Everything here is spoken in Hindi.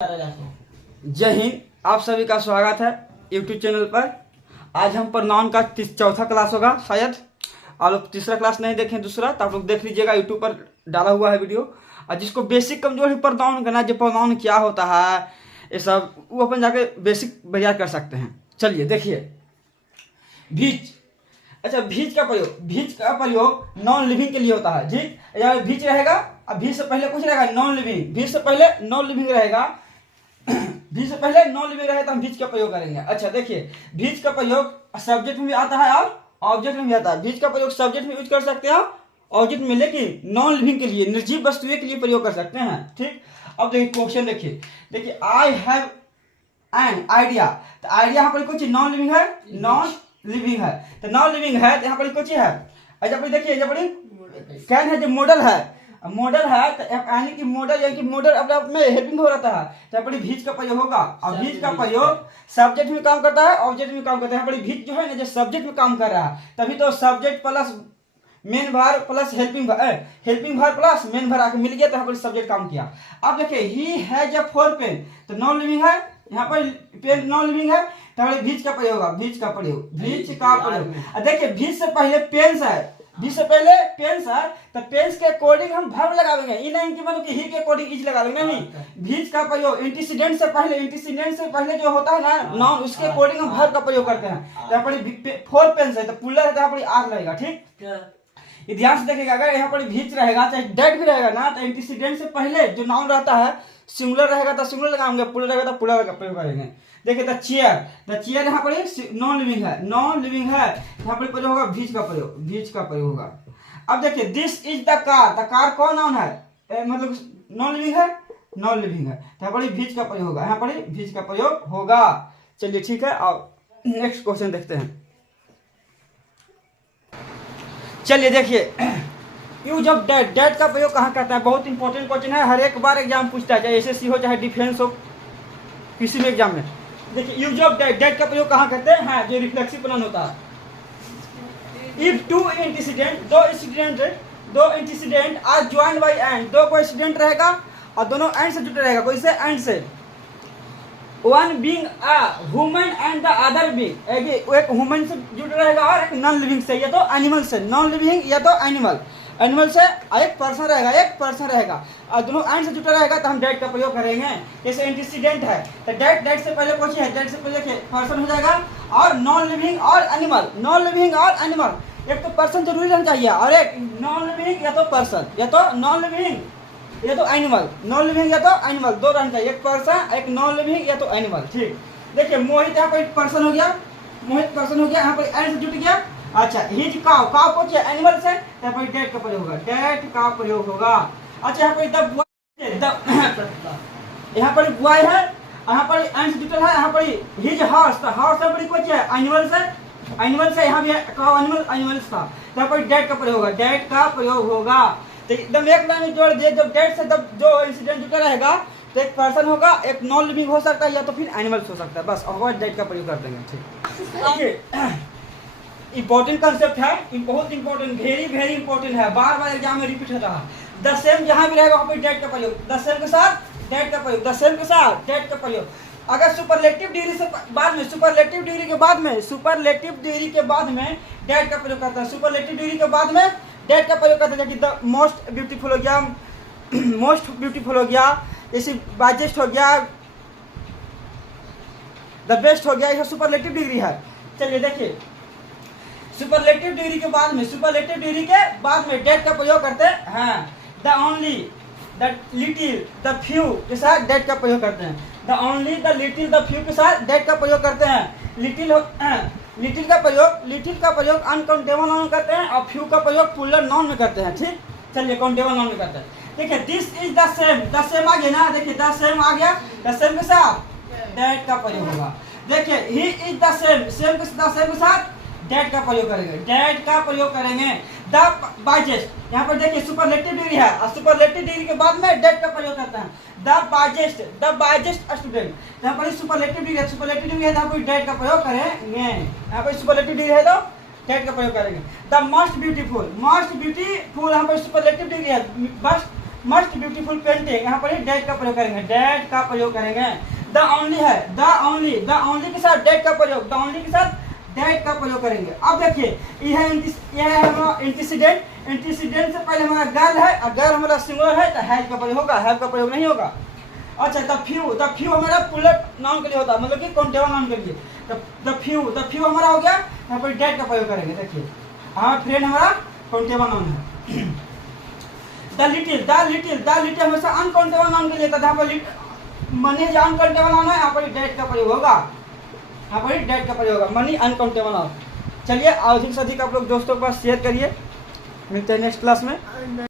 जय हिंद। आप सभी का स्वागत है YouTube चैनल पर। आज हम पर नाउन का चौथा क्लास होगा शायद। आप लोग तीसरा क्लास नहीं देखें, दूसरा तो आप लोग देख लीजिएगा, YouTube पर डाला हुआ है वीडियो। और जिसको बेसिक कमजोर पर नाउन करना, जो प्रोनाउन क्या होता है ये सब, वो अपन जाके बेसिक बयान कर सकते हैं। चलिए देखिए, भीज। अच्छा, भीज का प्रयोग नॉन लिविंग के लिए होता है। जी, यहाँ भीज रहेगा, अब भीज से पहले कुछ रहेगा नॉन लिविंग, भीज से पहले नॉन लिविंग रहेगा, भीज से पहले नॉन लिविंग रहे तो हम भीज का प्रयोग करेंगे। अच्छा देखिए, भीज का प्रयोग सब्जेक्ट में भी आता है और ऑब्जेक्ट में भी आता है। भीज का प्रयोग सब्जेक्ट में यूज कर सकते हैं, ऑब्जेक्ट में, लेकिन नॉन लिविंग के लिए, निर्जीव वस्तुएं के लिए प्रयोग कर सकते हैं। ठीक, अब देखिए क्वेश्चन देखिए आई हैव एन आइडिया। तो आइडिया यहाँ पर कुछ नॉन लिविंग है, नॉन लिविंग है। तो नॉन लिविंग है तो यहाँ पर कुछ है। अच्छा देखिए, जब कैन है जो मॉडल है, मॉडल है तो यानी कि मॉडल, यानी कि मॉडल अपने आप में हेल्पिंग हो रहता है, तो यहाँ पर भीज का प्रयोग होगा। और भीज का प्रयोग सब्जेक्ट में काम करता है, ऑब्जेक्ट में काम करता है। यहाँ पर भीज जो है ना, जो सब्जेक्ट में काम कर रहा है, तभी तो सब्जेक्ट प्लस मेन भार प्लस हेल्पिंग भार प्लस मेन भार आके मिल गया, तो यहाँ पर सब्जेक्ट काम किया। अब देखिए, ही हैज अ 4 पेन, तो नॉन लिविंग है, यहाँ पर पेन नॉन लिविंग है, तो भीज का प्रयोग होगा। भीज का प्रयोग देखिए, भीज से पहले पेन्स है, भीज से पहले पेन्स है, तो पेन्स के अकॉर्डिंग हम वर्ब लगाएंगे। ये नहीं कि मतलब कि ही के अकॉर्डिंग इज लगाएंगे, नहीं। भीज का प्रयोग एंटीसीडेंट से पहले जो होता है ना नाउन, उसके अकॉर्डिंग हम वर्ब का प्रयोग करते हैं। यहाँ पर 4 पेन्स है तो पुलर है, तो यहाँ पर आर लगेगा। ठीक, ध्यान से देखिएगा, अगर यहाँ पर भीज रहेगा चाहे डेट भी रहेगा ना, तो एंटीसीडेंट से पहले जो नाउन रहता है, सिंगुलर रहेगा तो सिंगुलर लगाएंगे, पुलर रहेगा तो पुलर का प्रयोग करेंगे। देखिए द चेयर यहाँ पर नॉन लिविंग है, यहाँ पर प्रयोग होगा भीज का प्रयोग होगा। अब देखिए, दिस इज द कार कौन नाउन है, मतलब नॉन लिविंग है, तो यहाँ पर भीज का प्रयोग होगा। चलिए ठीक है, और नेक्स्ट क्वेश्चन देखते हैं। चलिए देखिए, यूज ऑफ डेट का प्रयोग कहाँ करता है, बहुत इंपॉर्टेंट क्वेश्चन है, हर एक बार एग्जाम पूछता है, चाहे एसएससी हो चाहे डिफेंस हो, किसी भी एग्जाम में। देखिए, यूज ऑफ डेट का प्रयोग कहाँ करते हैं, हाँ, जो रिफ्लेक्सिव प्रोनाउन होता है। इफ दो इंटीसीडेंट आर ज्वाइंड बाय एंड, दो कोई इंसिडेंट रहेगा और दोनों एंड से जुड़े रहेगा, कोई से एंड से। One being a human and the other being, एक ह्यूमन से जुड़ा रहेगा और एक नॉन लिविंग से, या तो एनिमल से, नॉन लिविंग या तो एनिमल से, एक पर्सन रहेगा और दोनों एंड से जुड़ा रहेगा, तो हम डेट का प्रयोग करेंगे। जैसे एंटीसीडेंट है तो डेट से पहले कुछ है, डेट से पहले पर्सन हो जाएगा, और नॉन लिविंग और एनिमल, एक तो पर्सन जरूरी रहना चाहिए, और एक नॉन लिविंग या तो पर्सन या तो नॉन लिविंग या तो एनिमल, दो रहना चाहिए, एक पर्सन एक नॉन लिविंग या तो एनिमल। ठीक, देखिए मोहित यहाँ पर पर्सन हो गया, यहाँ पर एंड से जुट गया। अच्छा, हिज काव पहुंचे एनिमल से, यहाँ पर डेट का प्रयोग होगा, अच्छा, यहाँ पर यहाँ पर बॉय है, यहाँ पर एंड से जुटल है, यहाँ पर हिज हॉर्स, तो हॉर्स यहाँ पर कुछ है एनिमल से, यहाँ भी काव एनिमल्स था, तो यहाँ पर डेट का प्रयोग होगा। तो एकदम एक लाइन में जोड़ दिए, जब डेट से जो इंसिडेंट जुटा रहेगा, तो एक पर्सन होगा, एक नॉन लिविंग हो सकता है, या तो फिर एनिमल्स हो सकता है, बस, और डेट का प्रयोग कर देंगे। ठीक, इंपॉर्टेंट कंसेप्ट है, बहुत इंपॉर्टेंट, वेरी इंपॉर्टेंट है, बार एग्जाम में रिपीट होता है। द सेम जहां भी रहेगा वहां पर डेट का प्रयोग, द सेम के साथ डेट का प्रयोग। अगर सुपरलेटिव डिग्री के बाद में डेट का प्रयोग करता है, सुपरलेटिव डिग्री के बाद में डेट का प्रयोग करता है, जैसे द मोस्ट ब्यूटीफुल हो गया, जैसे बाजेस्ट हो गया, द बेस्ट हो गया, यह सुपरलेटिव डिग्री है। चलिए देखिए, सुपरलेटिव डिग्री के बाद में डेट का प्रयोग करते हैं। The only, the little, the few के साथ डेट का प्रयोग करते हैं। The only, the little, the few के साथ डेट का प्रयोग करते हैं। लिटिल का प्रयोग अनकाउंटेबल नाउन में करते हैं, और फ्यू का प्रयोग प्लूरल नाउन में करते हैं। ठीक, चलिए काउंटेबल नाउन में करते हैं। देखिए, दिस इज द सेम आ गया ना, देखिए द सेम आ गया, द सेम के साथ डेट का प्रयोग होगा। देखिए, ही इज द सेम के साथ डेट का प्रयोग करेंगे। द बाजेस्ट, यहाँ पर देखिए सुपरलेटिव डिग्री है, और सुपरलेटिव डिग्री के बाद में डेट का प्रयोग करते हैं। द बाजेस्ट स्टूडेंट, यहाँ पर सुपरलेटिव डिग्री है, यहाँ पर डेट का प्रयोग करेंगे। यहाँ पर सुपरलेटिव डिग्री है तो डेट का प्रयोग करेंगे। द मोस्ट ब्यूटीफुल, यहाँ पर सुपरलेटिव डिग्री है, मस्ट ब्यूटीफुल पेंटिंग, यहाँ पर ही डेट का प्रयोग करेंगे, डेट का प्रयोग करेंगे। द ओनली है, द ओनली के साथ डेट का प्रयोग, द ओनली के साथ डेट का प्रयोग करेंगे। अब देखिए यह है हमारा एंटीसीडेंट, एंटीसीडेंट से पहले हमारा गर्ल है, अगर हमारा सिंगुलर है तो हैव का प्रयोग होगा, हैव का प्रयोग नहीं होगा। अच्छा द फ्यू हमारा पुलर नाउन के लिए होता है, मतलब कि काउंटेबल नाउन के लिए। द फ्यू हमारा हो गया, यहाँ पर डेट का प्रयोग करेंगे। देखिए हमारा फ्रेंड हमारा काउंटेबल नाउन है। द लिटिल हमेशा अनकाउंटेबल नाउन के लिए, यहाँ पर मनी अनकाउंटेबल नाउन है, यहाँ पर डेट का प्रयोग होगा, यहाँ पर डेट का प्रयोग होगा, मनी अनकाउंटेबल नाउन। चलिए अधिक से अधिक आप लोग दोस्तों के पास शेयर करिए, मिलते हैं नेक्स्ट क्लास में।